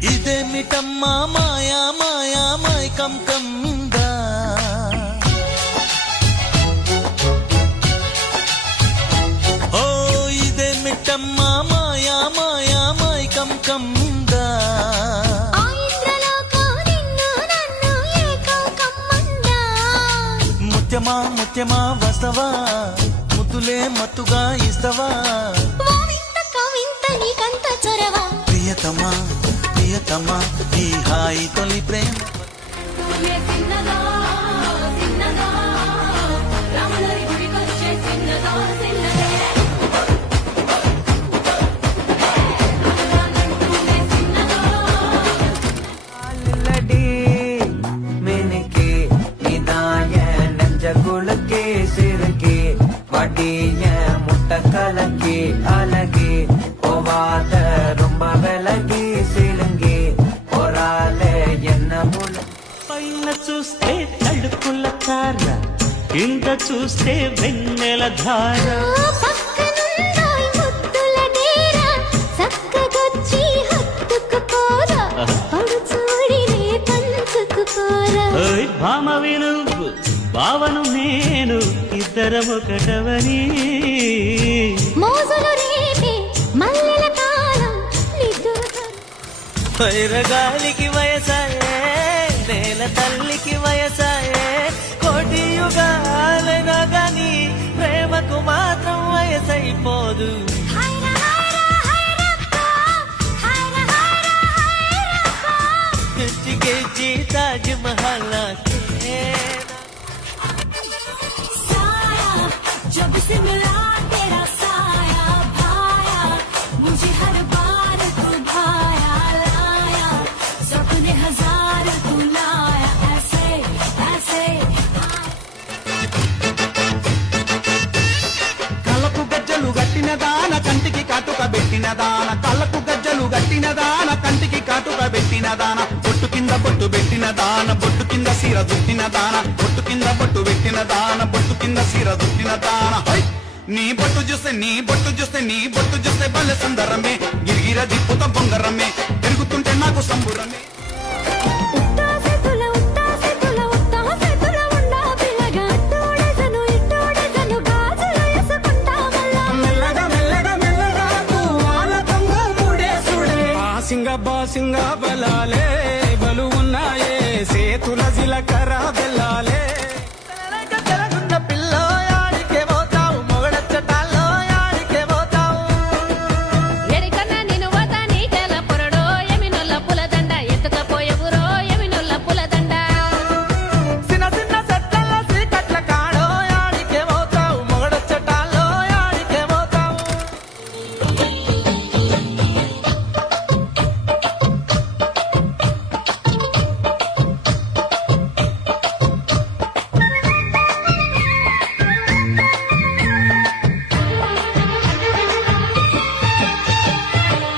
ఇదేమిటమ్మా మాయా మాయా మైకం కమ్మిందా ఓ ఇదేమిటమ్మా మాయా మాయా మైకం కమ్మిందా ముత్యమా ముత్యమా వస్తవా ముద్దులే మత్తుగా ఇస్తవా ప్రియతమా ప్రియతమా ఈ హాయి తొలి ప్రేమ குலக்கே சிறுக்கே வடிய முட்டை கலக்கே அழகே போவாத ரொம்ப விலகி சிலுங்கி ஒரால என்ன முள்ள పైన చూస్తే తడుకుల తార కింద చూస్తే వెన్నెల ధార భామ విను భావను నేను ఇద్దరం ఒకటవని వైరగాలికి వయసాయే నేల తల్లికి వయసాయే కోటి యుగాలైనా గాని ప్రేమకు మాత్రం వయసైపోదు కెచ్చి తాజ్ మహల్ जब से मिला तेरा साया भाया मुझे हर बार तू भाया लाया सपने हजार तू लाया ऐसे ऐसे కళ్ళకు గజ్జలు గట్టిన దాన కంటికి కాటుక పెట్టిన దాన కళ్ళకు గజ్జలు గట్టిన దాన కంటికి కాటుక పెట్టిన దాన బొట్టు కింద బొట్టు పెట్టిన దాన బొట్టు కింద సీర దుట్టిన దాన బొట్టు కింద బొట్టు పెట్టిన దాన బొట్టు కింద సీర దుట్టిన దాన నీ బొట్టు చూస్తే నీ బొట్టు చూస్తే నీ బొట్టు చూస్తే బల్లె సుందరమే గిరిగిర దిప్పుత బొంగరమే పెరుగుతుంటే నాకు సంబురమే బాసింగా బలాలే బలు ఉన్నాయే సేతుల జిలకర బెల్లాలే తెలంగాణ పిల్లో యాడికే పోతావు మొగడచ్చటాల్లో యాడికే పోతావు ఎరికన్నా నేను వదా నీకెల పొరడో ఎమినొల్ల పులదండ ఎత్తుకపోయెవురో ఎమినొల్ల పులదండ చిన్న చిన్న సెట్ల సీకట్ల కాడో యాడికే పోతావు మొగడచ్చటాల్లో యాడికే పోతావు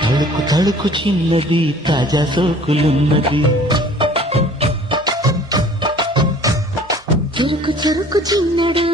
తడుకు తడుకు చిన్నది తాజా సోకులున్నది చురుకు చురుకు చిన్నడు